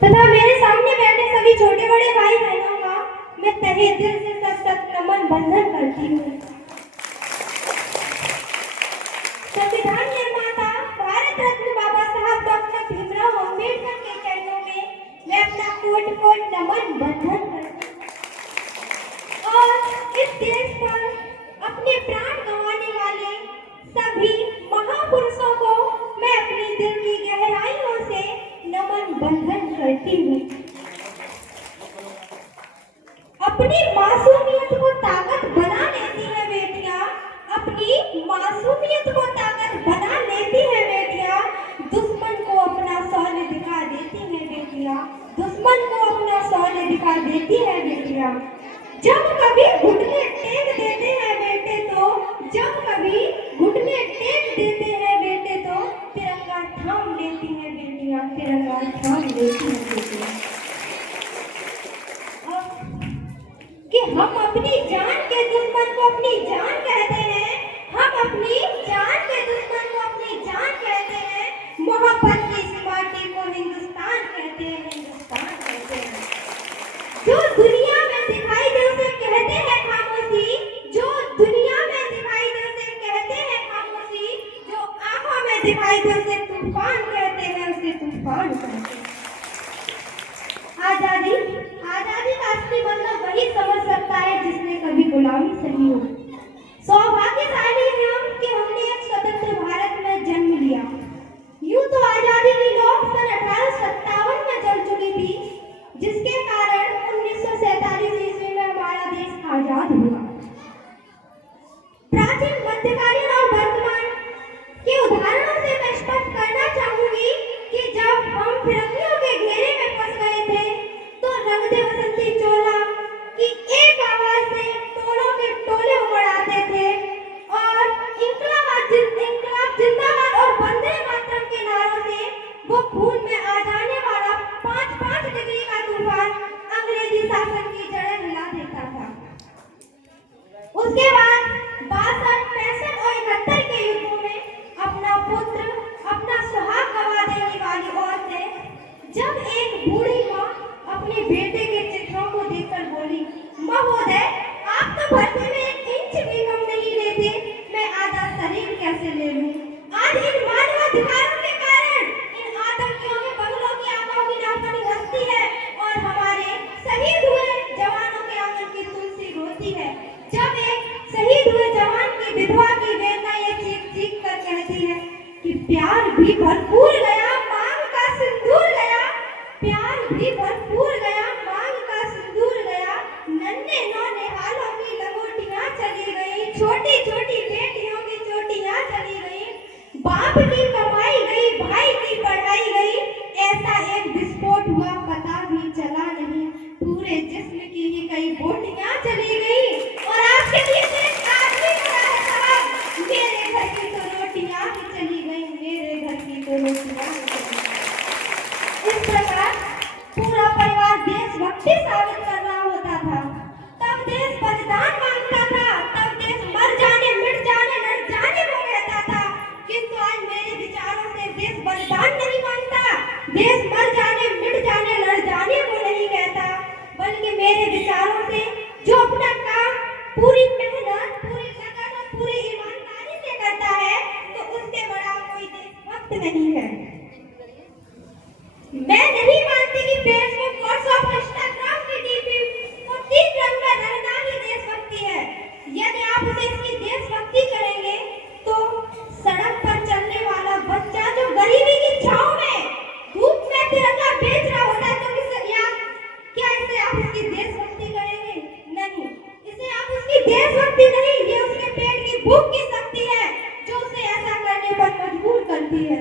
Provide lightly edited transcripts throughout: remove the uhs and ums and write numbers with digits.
तथा मेरे सामने बैठे सभी छोटे बड़े भाई बहनों का मैं तहे दिल से सत नमन बंधन करती हूँ। संविधान निर्माता भारत रत्न बाबा साहब डॉक्टर भीमराव अम्बेडकर के चरणों में मैं अपना कोट कोट नमन बंधन करती हूँ और इस देश पर अपने प्राण गंवाने वाले सभी महापुरुषों को मैं अपने दिल की गहराइयों से नमन बंधन करती हूँ। अपनी मासूमियत को ताकत बना लेती है बेटियां, अपनी मासूमियत को ताकत बना लेती है बेटियां, दुश्मन को अपना शौर्य दिखा देती है बेटियां, दुश्मन को अपना शौर्य दिखा देती है बेटियां। जब कभी घुटने टेक देते हैं बेटे तो, जब कभी घुटने टेक देते हैं बेटे तो तिरंगा थाम लेती है बेटियां, तिरंगा थाम लेती है बेटियां। कि हम अपनी जान के दुश्मन को अपनी जान कहते हैं, हम अपनी जान के दुश्मन को अपनी जान कहते हैं, मोहब्बत की इस माटी को हिंदुस्तान कहते हैं, हिंदुस्तान कहते हैं। जो दुनिया में दिखाई दे उसे कहते हैं खामोशी, जो दुनिया में दिखाई दे उसे कहते हैं खामोशी, जो आंखों में दिखाई दे उसे तूफान कहते हैं, उसे तूफान कहते हैं। आजादी, आजादी का असली मतलब वही समझ सकता है जिसने कभी गुलामी सही हो। सौभाग्यशाली हैं हम कि हमने एक स्वतंत्र भारत में जन्म लिया। यूं तो आजादी की लौ सन 1857 में जल चुकी थी, जिसके कारण 1947 ईस्वी में हमारा देश आजाद हुआ। प्राचीन, मध्यकालीन और वर्तमान के उदाहरणों से मैं स्पष्ट करना चाहूंगी कि जब हम फिरंगियों के घेरे में फंस गए थे तो रंग दे बसंती चोला की एक आवाज से टोलों के टोले उमड़ आते थे और इंकलाब जिंदाबाद और वंदे मातरम के नारों से वो खून में आ जाने वाला 5-5 डिग्री का तूफान अंग्रेजी शासन की जड़ें हिला देता था। उसके बाद 62, 65 और 71 के युद्धों में अपना पुत्र, अपना सुहाग गवा देने वाली औरतें जब एक बूढ़ी माँ अपने बेटे के चित्रों को देखकर बोली, महोदय आप तो भर्ती में 1 इंच भी कम नहीं लेते, मैं आधा शरीर कैसे ले लूं? आज इन मानवाधिकारों के कारण इन आतंकियों के बंगलों की आंखों की नापनी हंसती है और हमारे शहीद हुए जवानों के आंगन की तुलसी रोती है। जब एक शहीद हुए जवान की विधवा की वेदना ये चीख चीख कर कहती है कि प्यार भी भरपूर गया, मांग का सिंदूर गया, प्यार भी भरपूर गया, मांग का सिंदूर गया, नन्हे नौने हालों की लंगोटियां चली गई, छोटी छोटी बेटियों की चोटियां चली गई, बाप की कमाई गई, भाई की पढ़ाई गई, ऐसा एक विस्फोट हुआ पता भी चला नहीं, पूरे जिस्म की ही कई बोटियां चली गई और आपके लिए तो एक आदमी खड़ा है साहब, मेरे घर की तो रोटियां ही चली गई, मेरे घर की तो रोटियां ही चली गई। इस प्रकार पूरा परिवार देशभक्ति साबित कर रहा होता था। तब देश बलिदान मांगता था, तब देश मर जाने, मिट जाने, लड़ जाने को कहता था, किंतु आज मेरे विचारों से देश बलिदान नहीं मांगता, देश मर जाने, मिट जाने, लड़ जाने को नहीं कहता, बल्कि मेरे विचारों से जो अपना काम पूरी मेहनत, पूरी लगन और पूरी ईमानदारी से करता है तो उससे बड़ा कोई देशभक्त नहीं है। मैं नहीं मानती कि फेसबुक, व्हाट्सएप और इंस्टाग्राम की डीपी को 3 रंग में रंगना ही देशभक्ति है। यदि आप उसे इसकी देशभक्ति करेंगे तो सड़क पर चलने वाला बच्चा जो गरीबी की छांव में धूप में तिरंगा बेच रहा होता है तो क्या इसे आप उसकी देशभक्ति करेंगे? नहीं, इसे आप उसकी देशभक्ति नहीं, ये उसके पेट की भूख की शक्ति है जो उसे ऐसा करने पर मजबूर करती है।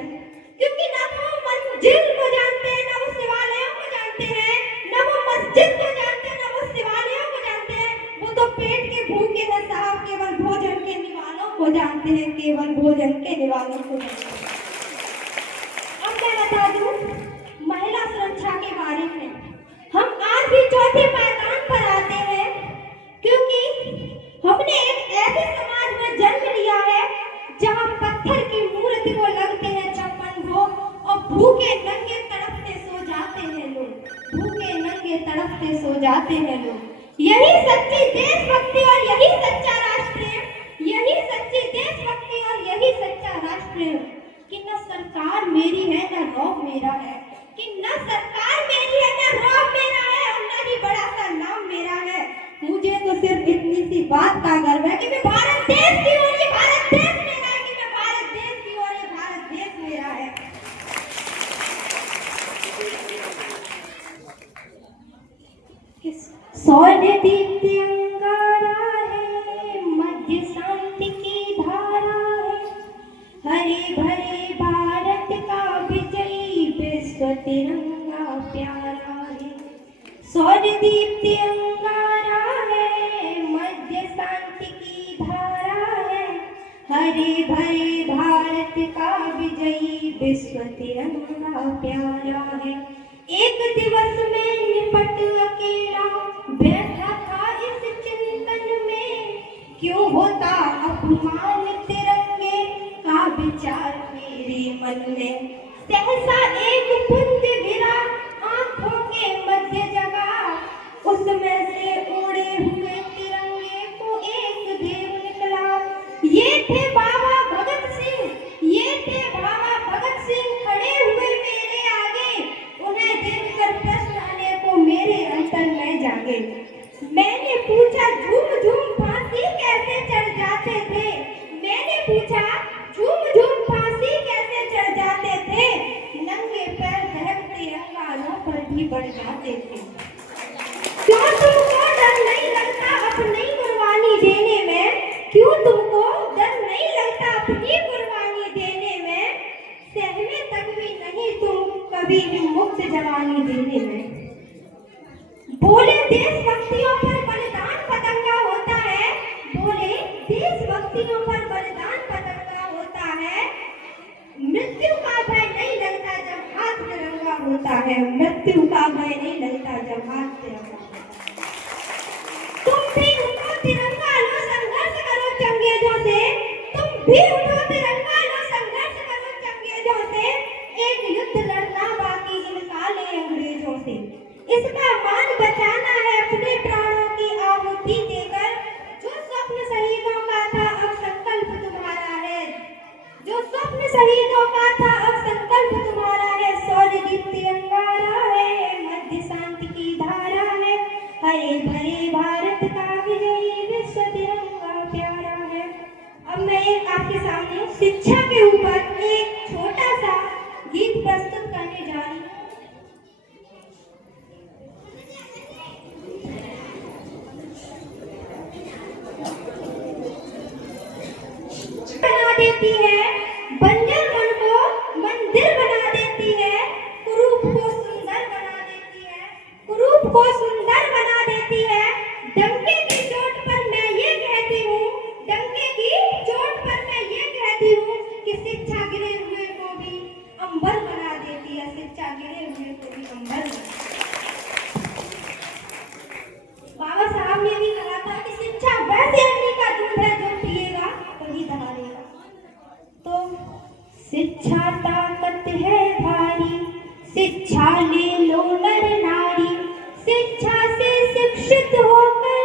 क्योंकि ना तो वो मंजिल को जानते हैं, ना वो शिवालयों को जानते हैं, ना वो मस्जिद को जानते हैं, ना वो शिवालयों को जानते हैं, वो तो पेट के भूखे हैं साहब, केवल भोजन के निवालों को जानते हैं, केवल भोजन के निवालों को जानते हैं। अब मैं बता दूं महिला सुरक्षा के बारे में। हम आज भी चौथे पायदान पर आते हैं क्योंकि हमने एक ऐसे समाज में जन्म लिया है जहां पत्थर की मूर्ति को लगते हैं 56 भोग और भूखे नंगे तड़पते सो जाते हैं लोग। भूखे नंगे तड़पते सो जाते हैं लोग। यही सच्ची देशभक्ति और यही सच्चा राष्ट्र प्रेम, यही सच्ची देशभक्ति और यही सच्चा राष्ट्र प्रेम कि न सरकार मेरी है न रौब मेरा है, कि न सरकार मेरी है न रौब मेरा है और न ही बड़ा सा नाम मेरा है। मुझे तो सिर्फ इतनी सी बात का गर्व है कि मैं भारत देश की और ये भारत देश मेरा है, कि मैं भारत देश की और ये भारत देश मेरा है। स्वर्ण दीप्ति अंगारा है, मध्य शांति की धारा है, हरे भरे भारत का विजयी विश्व तिरंगा प्यारा है। स्वर्ण दीप्ति अंगारा है, मध्य शांति की धारा है, हरे भरे भारत का विजयी विश्व तिरंगा प्यारा है। एक दिवस में निपट अकेला बैठा था इस चिंतन में, क्यों होता अपमान तिरंगे का विचार मेरे मन में। सहसा एक पुंज गिरा आंखों के मध्य जगह, उसमें से उड़े हुए तिरंगे को एक देव निकला। ये थे बाबा भगत सिंह, ये थे बाबा भगत सिंह खड़े हुए मेरे आगे। उन्हें देखकर प्रश्न अनेकों मेरे अंतर में जागे। मैंने पूछा झूम झूम फांसी कैसे चढ़ जाते थे, मैंने पूछा झूम झूम फांसी कैसे चढ़ जाते थे, नंगे पैर दहकते अंगारों पर भी बढ़ जाते थे। क्यों तुमको डर नहीं लगता अपनी कुर्बानी देने में, क्यों तुमको डर नहीं लगता अपनी कुर्बानी देने में, सहमे तक भी नहीं तुम कभी भी मुक्त जवानी देने में। बोले देशभक्तियों पर बलिदान पतंगा होता है, बोले देशभक्तियों पर बलिदान पतंगा होता है, मृत्यु का भय नहीं लगता जब हाथ तिरंगा होता है, मृत्यु का भय नहीं लगता जब हाथ तिरंगा होता है। तुम भी उठो तिरंगा लो संघर्ष करो चंगेजों से, तुम भी उठो तिरंगा लो संघर्ष करो चंगेजों से, एक युद्ध लड़ना बाकी इन काले अंग्रेजों से। इसका मान बचाना है अपने प्राणों की आहुति देकर, जो स्वप्न शहीदों का था अब संकल्प तुम्हारा है, जो स्वप्न शहीदों का था अब संकल्प तुम्हारा है। स्वर्ण दीप्ति अंगारा है, मध्य शांति की धारा है, हरे भरे भारत का विजयी विश्व तिरंगा प्यारा है। अब मैं एक आपके सामने शिक्षा के ऊपर एक छोटा सा गीत प्रस्तुत करने जा रही हूँ। बना देती है, बंजर मन को मंदिर बना देती है, कुरूप को सुंदर बना देती है, कुरूप को सुंदर बना देती है। डंके की चोट पर मैं ये कहती हूँ, डंके की चोट पर मैं ये कहती हूँ कि शिक्षा गिरे हुए को भी अंबर बना देती है, शिक्षा गिरे हुए को भी अंबर। बाबा साहब ने भी कहा था कि शिक्षा वैसे अग्नि का दूध है जो पिएगा वही दबा देगा। तो शिक्षा ताकत है भारी, शिक्षा ले लो नर नारी, शिक्षा से शिक्षित होकर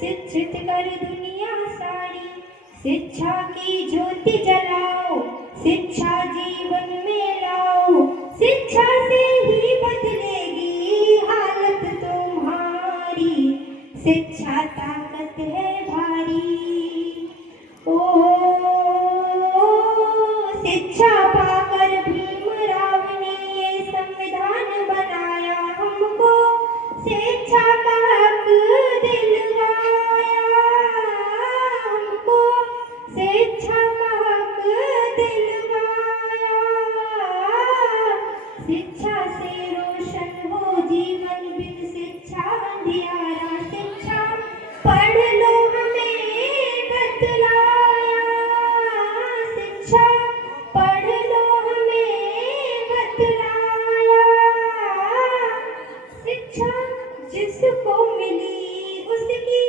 शिक्षित कर दुनिया सारी। शिक्षा की ज्योति जलाओ, शिक्षा जीवन में लाओ, शिक्षा से ही बदलेगी हालत तुम्हारी। शिक्षा ताकत है भारी, ओ शिक्षा पाकर भीमराव ने ये संविधान बनाया हमको, शिक्षा का हक दिलवाया हमको, शिक्षा का हक दिलवाया। शिक्षा से रोशन हो जीवन, बिन शिक्षा अंधियारा। शिक्षा पढ़ लो हमें बतलाया, शिक्षा पढ़ लो हमें बतलाया। शिक्षा जिसको मिली उसकी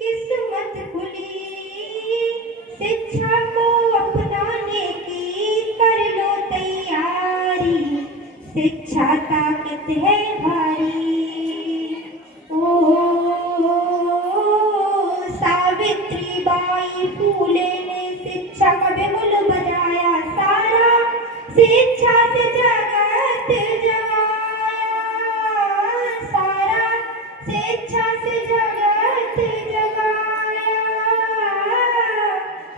किस्मत खुली, शिक्षा को अपनाने की कर लो तैयारी। शिक्षा ताकत है भारी, शिक्षा से जगत जगाया सारा, शिक्षा से जगत जगाया।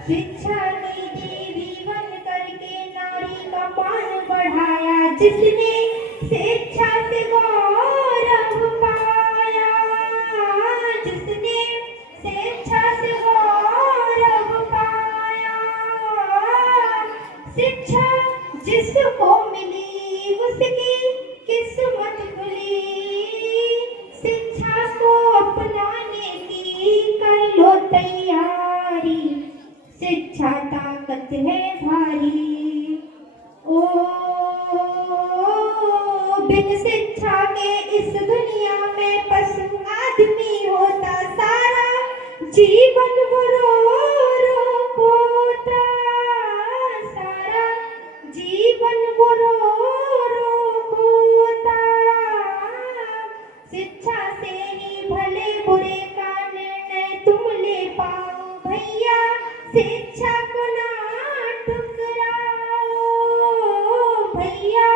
शिक्षा की देवी बन करके नारी का मान बढ़ाया, जिसने शिक्षा से गौरव पाया, जिसने शिक्षा से गौरव पाया। शिक्षा जिसको मिली उसकी किस्मत खुली, शिक्षा को अपनाने की कर लो तैयारी, शिक्षा ताकत है भारी। ओ बिन शिक्षा के इस दुनिया में पशु आदमी होता सारा, जीवन वो रो रो खोता सारा, जीवन वो रो रो खोता। शिक्षा से ही भले बुरे का निर्णय तुम ले पाओ भैया, शिक्षा को ना ठुकराओ भैया,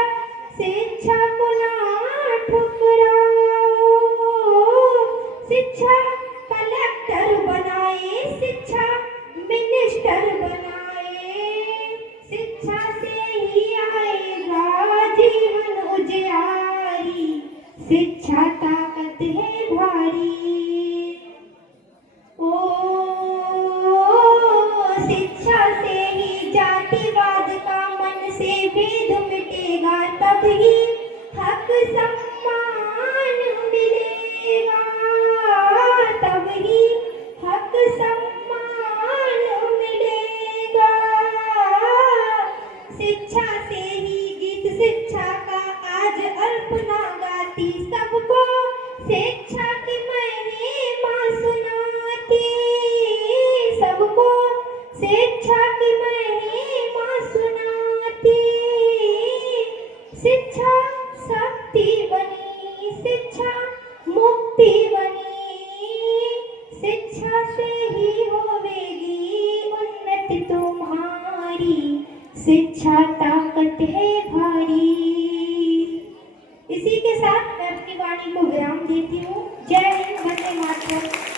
शिक्षा को ना ठुकराओ। शिक्षा कलेक्टर बनाए, शिक्षा मिनिस्टर बनाए, शिक्षा से ही आएगा जीवन उजियारी, शिक्षा ताकत है भारी। ओ शिक्षा से ही जातिवाद का मन से भेद मिटेगा, तभी हक सम्मान मिलेगा, तभी हक सम्मान मिलेगा। शिक्षा से ही गीत शिक्षा का आज अल्पना गाती, सबको शिक्षा की महिमा सुनाती, सबको शिक्षा की महिमा सुनाती। शिक्षा शक्ति बनी, शिक्षा मुक्ति बनी, शिक्षा से ही होवेगी उन्नति तुम्हारी, शिक्षा ताकत है भारी। इसी के साथ मैं अपनी वाणी को विराम देती हूँ। जय हिंद, वंदे मातरम।